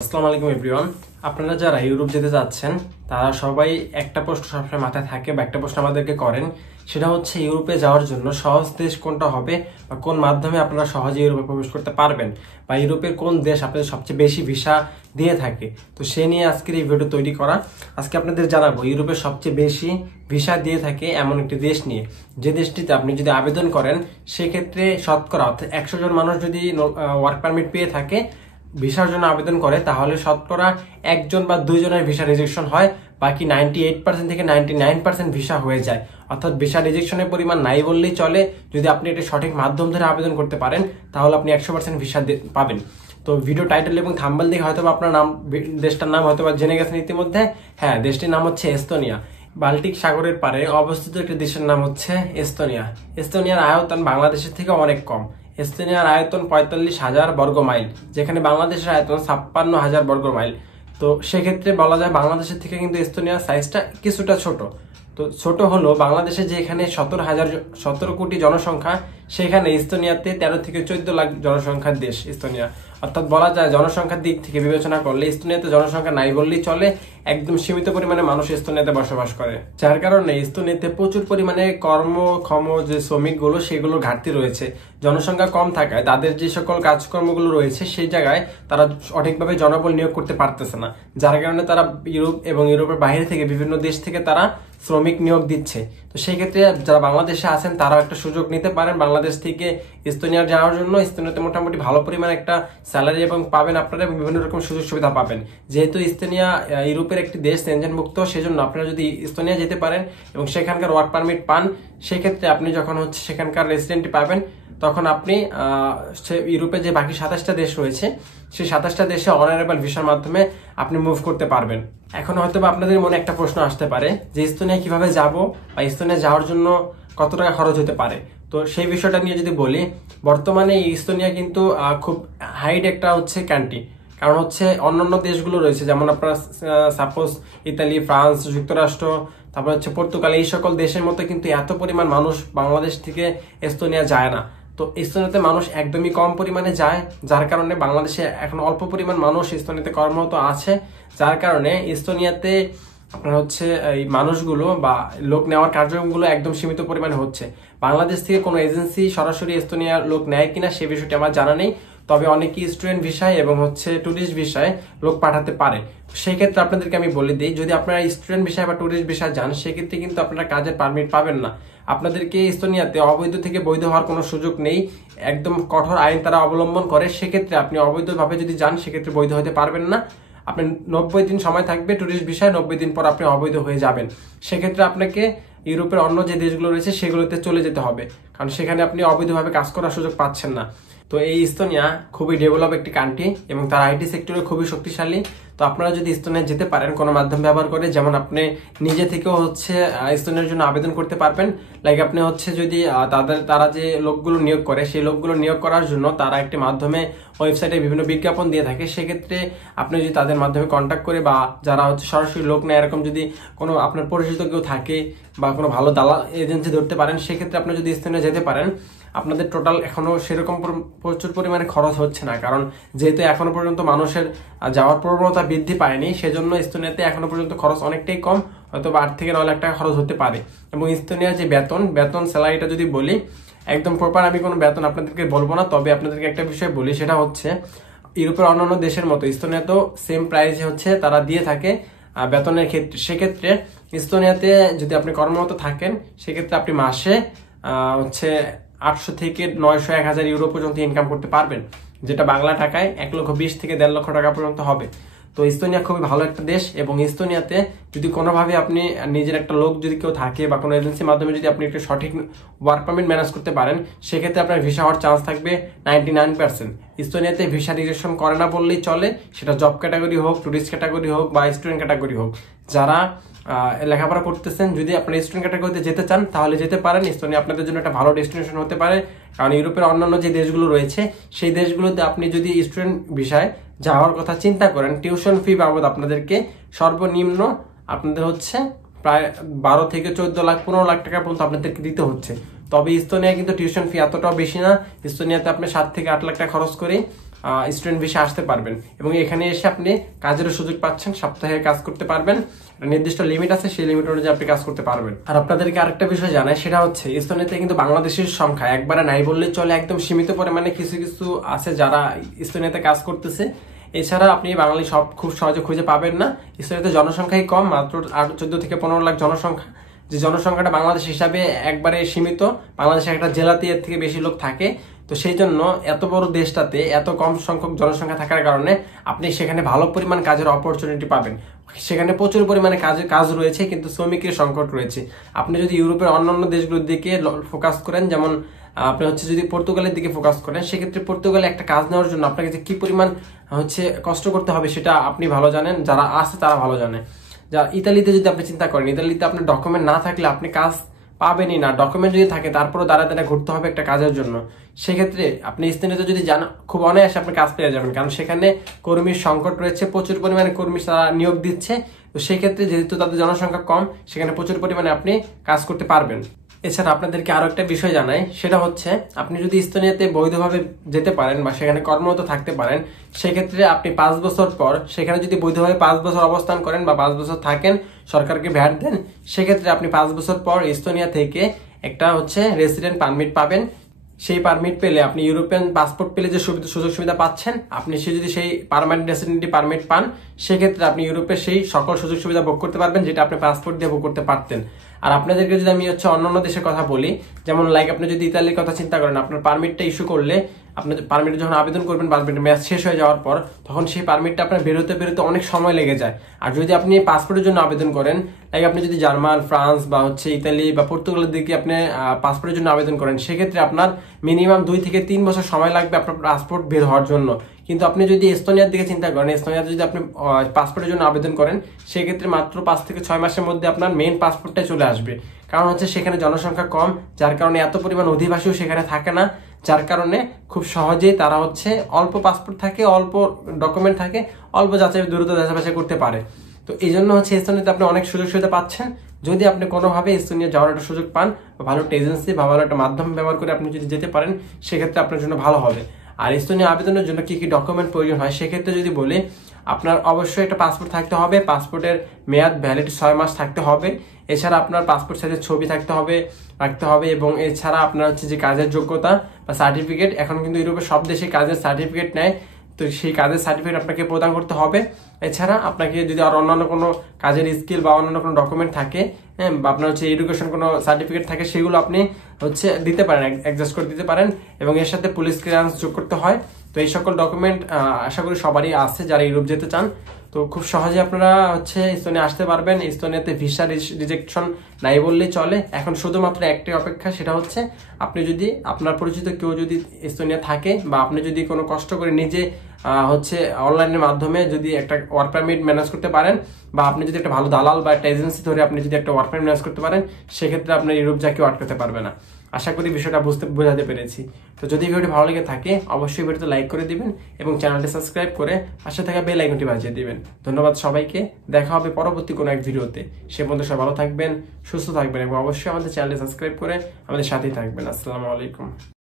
আসসালামু আলাইকুম এভরিওয়ান। আপনারা যারা ইউরোপ যেতে যাচ্ছেন তারা সবাই একটা প্রশ্ন সবসময় মাথায় থাকে বা একটা প্রশ্ন আমাদেরকে করেন, সেটা হচ্ছে ইউরোপে যাওয়ার জন্য সহজ দেশ কোনটা হবে বা কোন মাধ্যমে আপনারা সহজে ইউরোপে প্রবেশ করতে পারবেন বা ইউরোপের কোন দেশ আপনাদের সবচেয়ে বেশি ভিসা দিয়ে থাকে। তো সে নিয়ে আজকের এই ভিডিও তৈরি করা। আজকে আপনাদের জানাবো ইউরোপের সবচেয়ে বেশি ভিসা দিয়ে থাকে এমন একটি দেশ নিয়ে, যে দেশটিতে আপনি যদি আবেদন করেন সেক্ষেত্রে শতকরা 100 জন মানুষ যদি ওয়ার্ক পারমিট পেয়ে থাকে, ভিসার জন্য আবেদন করে, তাহলে শতকরা একজন বা দুইজনের ভিসা রিজেকশন হয়, বাকি 98% থেকে 99% ভিসা হয়ে যায়। অর্থাৎ ভিসা রিজেকশনের পরিমাণ নাই বললেই চলে। যদি আপনি এটা সঠিক মাধ্যম ধরে আবেদন করতে পারেন তাহলে আপনি 100% ভিসা পাবেন। তো ভিডিও টাইটেল এবং থাম্বনেল দেখে হয়তো আপনার নাম, দেশটার নাম হয়তো জেনে গেছেন ইতিমধ্যে। হ্যাঁ, দেশটির নাম হচ্ছে এস্তোনিয়া। বাল্টিক সাগরের পারে অবস্থিত একটি দেশের নাম হচ্ছে এস্তোনিয়া। এস্তোনিয়ার আয়তন বাংলাদেশের থেকে অনেক কম। এস্তোনিয়ার আয়তন 45,000 বর্গ মাইল, যেখানে বাংলাদেশের আয়তন 56,000 বর্গ মাইল। তো সেক্ষেত্রে বলা যায় বাংলাদেশের থেকে কিন্তু এস্তোনিয়ার সাইজটা কিছুটা ছোট। তো ছোট হলো বাংলাদেশে যেখানে 17 কোটি জনসংখ্যা, সেখানে এস্তোনিয়াতে 13 থেকে 14 লাখ জনসংখ্যার দেশ এস্তোনিয়া। অর্থাৎ বলা যায় জনসংখ্যার দিক থেকে বিবেচনা করলে এস্তোনিয়াতে জনসংখ্যা নাই বললেই চলে। একদম সীমিত পরিমাণে মানুষ এস্তোনিয়াতে বসবাস করে, যার কারণে এস্তোনিয়াতে প্রচুর পরিমাণে কর্মক্ষম যে শ্রমিকগুলো সেগুলোর ঘাটতি রয়েছে। জনসংখ্যা কম থাকায় তাদের যে সকল কাজকর্মগুলো রয়েছে সেই জায়গায় তারা সঠিকভাবে জনবল নিয়োগ করতে পারতেছে না, যার কারণে তারা ইউরোপ এবং ইউরোপের বাইরে থেকে বিভিন্ন দেশ থেকে তারা শ্রমিক নিয়োগ দিচ্ছে। তো সেই ক্ষেত্রে যারা বাংলাদেশে আছেন তারাও একটা সুযোগ নিতে পারেন বাংলাদেশ থেকে এস্তোনিয়া যাওয়ার জন্য। এস্তোনিয়াতে মোটামুটি ভালো পরিমাণ একটা স্যালারি এবং পাবেন আপনারা, এবং বিভিন্ন রকম সুযোগ সুবিধা পাবেন। যেহেতু এস্তোনিয়া ইউরোপের একটি দেশ, সেনজেন মুক্ত, সেজন্য আপনারা যদি এস্তোনিয়া যেতে পারেন এবং সেখানকার ওয়ার্ক পারমিট পান, সেক্ষেত্রে আপনি যখন হচ্ছে সেখানকার রেসিডেন্ট পাবেন, তখন আপনি ইউরোপে যে বাকি 27টা দেশ রয়েছে সেই 27টা দেশে অনারেবল ভিসার মাধ্যমে আপনি মুভ করতে পারবেন। এখন হয়তো আপনাদের মনে একটা প্রশ্ন আসতে পারে যে এস্তোনিয়া কিভাবে যাব বা এস্তোনিয়া যাওয়ার জন্য কত টাকা খরচ হতে পারে। তো সেই বিষয়টা নিয়ে যদি বলি, বর্তমানে এস্তোনিয়া কিন্তু খুব হাইড একটা হচ্ছে কান্ট্রি। কারণ হচ্ছে অন্যান্য দেশগুলো রয়েছে, যেমন আপনার সাপোজ ইতালি, ফ্রান্স, যুক্তরাষ্ট্র, তারপর হচ্ছে পর্তুগাল, এই সকল দেশের মতো কিন্তু এত পরিমাণ মানুষ বাংলাদেশ থেকে এস্তোনিয়া যায় না। তো এস্তোনিয়াতে মানুষ একদমই কম পরিমাণে যায়, যার কারণে বাংলাদেশে এখন অল্প পরিমাণ মানুষ এস্তোনিয়াতে কর্মরত আছে। যার কারণে এস্তোনিয়াতে আপনার হচ্ছে এই মানুষগুলো বা লোক নেওয়ার কার্যক্রমগুলো একদম সীমিত পরিমাণে হচ্ছে। বাংলাদেশ থেকে কোনো এজেন্সি সরাসরি এস্তোনিয়ার লোক নেয় কিনা সে বিষয়টি আমার জানা নেই, তবে অনেকেই স্টুডেন্ট ভিসায় এবং হচ্ছে ট্যুরিস্ট ভিসায় লোক পাঠাতে পারে। সেই ক্ষেত্রে আপনাদেরকে আমি বলে দিই, যদি আপনারা স্টুডেন্ট ভিসায় বা ট্যুরিস্ট ভিসায় যান সেক্ষেত্রে কিন্তু আপনারা কাজের পারমিট পাবেন না। আপনাদেরকে এস্তোনিয়াতে অবৈধ থেকে বৈধ হওয়ার কোনো সুযোগ নেই, একদম কঠোর আইন তারা অবলম্বন করে। সেক্ষেত্রে আপনি অবৈধভাবে যদি যান সেক্ষেত্রে বৈধ হতে পারবেন না। আপনি 90 দিন সময় থাকবে ট্যুরিস্ট ভিসায়, 90 দিন পর আপনি অবৈধ হয়ে যাবেন। সেক্ষেত্রে আপনাকে ইউরোপের অন্য যে দেশগুলো রয়েছে সেগুলোতে চলে যেতে হবে, কারণ সেখানে আপনি অবৈধভাবে কাজ করার সুযোগ পাচ্ছেন না। তো এই এস্তোনিয়া খুবই ডেভেলপ একটি কান্ট্রি এবং তার আইটি সেক্টরে খুবই শক্তিশালী। তো আপনারা যদি এস্তোনিয়া যেতে পারেন কোনো মাধ্যম ব্যবহার করে, যেমন আপনি নিজে থেকেও হচ্ছে এস্তোনিয়ার জন্য আবেদন করতে পারবেন। লাইক আপনি হচ্ছে যদি তারা যে লোকগুলো নিয়োগ করে সেই লোকগুলো নিয়োগ করার জন্য তারা একটি মাধ্যমে ওয়েবসাইটে বিভিন্ন বিজ্ঞাপন দিয়ে থাকে। সেক্ষেত্রে আপনি যদি তাদের মাধ্যমে কন্ট্যাক্ট করে বা যারা হচ্ছে সরাসরি লোক নেয় এরকম যদি কোনো আপনার পরিচিত কেউ থাকে বা কোনো ভালো দালাল এজেন্সি ধরতে পারেন, সেক্ষেত্রে আপনি যদি এস্তোনিয়া যেতে পারেন আপনাদের টোটাল এখনো সেরকম প্রচুর পরিমাণে খরচ হচ্ছে না। কারণ যেহেতু এখনো পর্যন্ত মানুষের যাওয়ার প্রবণতা বৃদ্ধি পায়নি, সেজন্য এস্তোনিয়াতে এখনো পর্যন্ত খরচ অনেকটাই কম, হয়তো 8 থেকে 9 লাখ টাকা খরচ হতে পারে। এবং এস্তোনিয়ার যে বেতন স্যালারিটা যদি বলি, একদম প্রপার আমি কোনো বেতন আপনাদেরকে বলবো না, তবে আপনাদেরকে একটা বিষয় বলি, সেটা হচ্ছে ইউরোপের অন্যান্য দেশের মতো এস্তোনিয়াতেও সেম প্রাইসে হচ্ছে তারা দিয়ে থাকে বেতনের ক্ষেত্রে। সেক্ষেত্রে এস্তোনিয়াতে যদি আপনি কর্মরত থাকেন সেক্ষেত্রে আপনি মাসে হচ্ছে 800 থেকে 900 1000 ইউরো পর্যন্ত ইনকাম করতে পারবেন, যেটা বাংলা টাকায় 1,20,000 থেকে 1.5 লক্ষ টাকা পর্যন্ত হবে। তো এস্তোনিয়া খুবই ভালো একটা দেশ, এবং এস্তোনিয়াতে যদি কোনোভাবে আপনি নিজের একটা লোক যদি কেউ থাকে বা কোনো এজেন্সির মাধ্যমে যদি আপনি একটা সঠিক ওয়ার্ক পারমিট ম্যানেজ করতে পারেন, সেক্ষেত্রে আপনার ভিসা হওয়ার চান্স থাকবে 99%। এস্তোনিয়াতে ভিসা রিজেকশন করে না বললেই চলে, সেটা জব ক্যাটাগরি হোক, টুরিস্ট ক্যাটাগরি হোক বা স্টুডেন্ট ক্যাটাগরি হোক। যারা লেখাপড়া করতেছেন, যদি আপনার স্টুডেন্ট ক্যাটাগরিতে যেতে চান তাহলে যেতে পারেন। এস্তোনিয়া আপনাদের জন্য একটা ভালো ডেস্টিনেশন হতে পারে, কারণ ইউরোপের অন্যান্য যে দেশগুলো রয়েছে সেই দেশগুলোতে আপনি যদি স্টুডেন্ট ভিসায় যাওয়ার কথা চিন্তা করেন, টিউশন ফি বাবদ আপনাদেরকে সর্বনিম্ন আপনাদের হচ্ছে প্রায় 12 থেকে 14 লাখ 15 লাখ টাকা পর্যন্ত আপনাদেরকে দিতে হচ্ছে। তবে এস্তোনিয়া কিন্তু টিউশন ফি এতটাও বেশি না। এস্তোনিয়াতে আপনি 7 থেকে 8 লাখ টাকা খরচ করে স্টুডেন্ট ভিসা আসতে পারবেন এবং এখানে এসে আপনি কাজেরও সুযোগ পাচ্ছেন, সপ্তাহে কাজ করতে পারবেন, নির্দিষ্ট লিমিট আছে, সেই লিমিট অনুযায়ী আপনি কাজ করতে পারবেন। আর আপনাদেরকে আরেকটা বিষয় জানাই, সেটা হচ্ছে ইস্তোনিয়াতে কিন্তু বাংলাদেশের সংখ্যা একবারে নাই বললেই চলে, একদম সীমিত পরিমাণে কিছু কিছু আছে যারা ইস্তোনিয়াতে কাজ করতেছে। এছাড়া আপনি বাঙালি সব খুব সহজে খুঁজে পাবেন না। ইস্তোনিয়াতে জনসংখ্যাই কম, মাত্র 14 থেকে 15 লাখ জনসংখ্যা, যে জনসংখ্যাটা বাংলাদেশ হিসাবে একবারে সীমিত। বাংলাদেশে একটা জেলাতে এর থেকে বেশি লোক থাকে, তো সেই জন্য এত বড় দেশটাতে এত কম সংখ্যক জনসংখ্যা থাকার কারণে আপনি সেখানে ভালো পরিমাণ কাজের অপরচুনিটি পাবেন। সেখানে প্রচুর পরিমাণে কাজ রয়েছে, কিন্তু শ্রমিকের সংকট রয়েছে। আপনি যদি ইউরোপের অন্যান্য দেশগুলোর দিকে ফোকাস করেন, যেমন আপনি হচ্ছে যদি পর্তুগালের দিকে ফোকাস করেন, সেক্ষেত্রে পর্তুগালে একটা কাজ নেওয়ার জন্য আপনাকে যে কি পরিমাণ কষ্ট করতে হবে সেটা আপনি ভালো জানেন, যারা আছে তারা ভালো জানে। যা ইতালিতে যদি আপনি চিন্তা করেন, ইতালিতে আপনার ডকুমেন্ট না থাকলে আপনি কাজ পাবেনই না। ডকুমেন্ট যদি থাকে তারপরও দাঁড়ায় দাঁড়ায় ঘুরতে হবে একটা কাজের জন্য। সেক্ষেত্রে আপনি ইস্তোনিয়াতে যদি যান, খুব অনায়াসে আপনি কাজ পেয়ে যাবেন, কারণ সেখানে কর্মীর সংকট রয়েছে, প্রচুর পরিমাণে কর্মী তারা নিয়োগ দিচ্ছে। তো সেই ক্ষেত্রে যেহেতু তাদের জনসংখ্যা কম, সেখানে প্রচুর পরিমাণে আপনি কাজ করতে পারবেন। এছাড়া আপনাদেরকে আরো একটা বিষয় জানাই, সেটা হচ্ছে আপনি যদি ইস্তোনিয়াতে বৈধভাবে যেতে পারেন বা সেখানে কর্মরত থাকতে পারেন, সেক্ষেত্রে আপনি 5 বছর পর সেখানে যদি বৈধভাবে 5 বছর অবস্থান করেন বা 5 বছর থাকেন, সরকারকে ভ্যাট দেন, সেক্ষেত্রে আপনি 5 বছর পর ইস্তোনিয়া থেকে একটা রেসিডেন্ট পারমিট পাবেন। সেই পারমিট পেলে আপনি ইউরোপিয়ান পাসপোর্ট পেলে যে সুযোগ সুবিধা পাচ্ছেন, আপনি যদি সেই পার্মানেন্ট রেসিডেন্টি পারমিট পান, সেক্ষেত্রে আপনি ইউরোপের সেই সকল সুযোগ সুবিধা ভোগ করতে পারবেন, যেটা আপনি পাসপোর্ট দিয়ে ভোগ করতে পারতেন। আর আপনাদেরকে যদি আমি অন্যান্য দেশের কথা বলি, যেমন আপনি যদি ইতালির কথা চিন্তা করেন, আপনার পারমিটটা ইস্যু করলে, আপনি পারমিটে যখন আবেদন করবেন, পারমিটের মেয়াদ শেষ হয়ে যাওয়ার পর, তখন সেই পারমিটটা আপনার বেরোতে অনেক সময় লেগে যায়। আর যদি আপনি পাসপোর্টের জন্য আবেদন করেন, আপনি যদি জার্মান, ফ্রান্স বা ইতালি বা পর্তুগালের দিকে আপনি পাসপোর্টের জন্য আবেদন করেন, সেক্ষেত্রে আপনার মিনিমাম 2 থেকে 3 বছর সময় লাগবে আপনার পাসপোর্ট বের হওয়ার জন্য। কিন্তু আপনি যদি এস্তোনিয়ার দিকে চিন্তা করেন, এস্তোনিয়াতে যদি আপনি পাসপোর্টের জন্য আবেদন করেন, সেক্ষেত্রে মাত্র 5 থেকে 6 মাসের মধ্যে আপনার মেইন পাসপোর্টটাই চলে আসবে। কারণ সেখানে জনসংখ্যা কম, যার কারণে এত পরিমাণ অধিবাসীও সেখানে থাকে না, যার কারণে খুব সহজেই তারা অল্প পাসপোর্ট থাকে, অল্প ডকুমেন্ট থাকে, অল্প দ্রুত যাচাই বাছাই করতে পারে। তো এই জন্য এস্তোনিয়াতে আপনি অনেক সুযোগ সুবিধা পাচ্ছেন। যদি আপনি কোনোভাবে এস্তোনিয়া যাওয়ার একটা সুযোগ পান, ভালো একটা এজেন্সি বা ভালো একটা মাধ্যম ব্যবহার করে আপনি যদি যেতে পারেন, সেক্ষেত্রে আপনার জন্য ভালো হবে। আর এস্তোনিয়া আবেদনের জন্য কি কি ডকুমেন্ট প্রয়োজন হয়, সেক্ষেত্রে যদি বলি, আপনার অবশ্যই একটা পাসপোর্ট থাকতে হবে, পাসপোর্টের মেয়াদ ভ্যালিড 6 মাস থাকতে হবে। এছাড়া আপনার পাসপোর্ট সাইজের ছবি রাখতে হবে এবং এছাড়া আপনার যে কাজের যোগ্যতা বা সার্টিফিকেট, এখন কিন্তু ইউরোপের সব দেশে কাজের সার্টিফিকেট নেয়, তো সেই কাজের সার্টিফিকেট আপনাকে প্রদান করতে হবে। এছাড়া আপনাকে যদি আর অন্যান্য কোনো কাজের স্কিল বা অন্যান্য কোনো ডকুমেন্ট থাকে, বা আপনার এডুকেশন কোনো সার্টিফিকেট থাকে, সেগুলো আপনি দিতে পারেন, অ্যাডজাস্ট করে দিতে পারেন। এবং এর সাথে পুলিশ ক্লিয়ারেন্স যোগ করতে হয়। তো এই সকল ডকুমেন্ট আশা করি সবারই আছে যারা ইউরোপ যেতে চান। তো খুব সহজে আপনারা ইস্তোনিয়া আসতে পারবেন। ইস্তোনিয়াতে ভিসা রিজেকশন নাই বললেই চলে। এখন শুধুমাত্র একটি অপেক্ষা, সেটা আপনি যদি আপনার পরিচিত কেউ যদি ইস্তোনিয়া থাকে, বা আপনি যদি কোনো কষ্ট করে নিজে অনলাইনের মাধ্যমে যদি একটা ওয়ার্ক পারমিট ম্যানেজ করতে পারেন, বা আপনি যদি একটা ভালো দালাল বা একটা এজেন্সি ধরে আপনি যদি একটা ওয়ার্ক পারমিট ম্যানেজ করতে পারেন, সেক্ষেত্রে আপনার ইউরোপ যা কেউ আটকাতে পারবে না। আশা করি বিষয়টা বোঝাতে পেরেছি। তো যদি ভিডিওটি ভালো লেগে থাকে, অবশ্যই ভিডিওতে লাইক করে দিবেন এবং চ্যানেলটি সাবস্ক্রাইব করে পাশে থাকা বেল আইকনটি বাজিয়ে দিবেন। ধন্যবাদ সবাইকে। দেখা হবে পরবর্তী কোনো এক ভিডিওতে। সে পর্যন্ত সবাই ভালো থাকবেন, সুস্থ থাকবেন এবং অবশ্যই আমাদের চ্যানেলটি সাবস্ক্রাইব করে আমাদের সাথেই থাকবেন। আসসালামু আলাইকুম।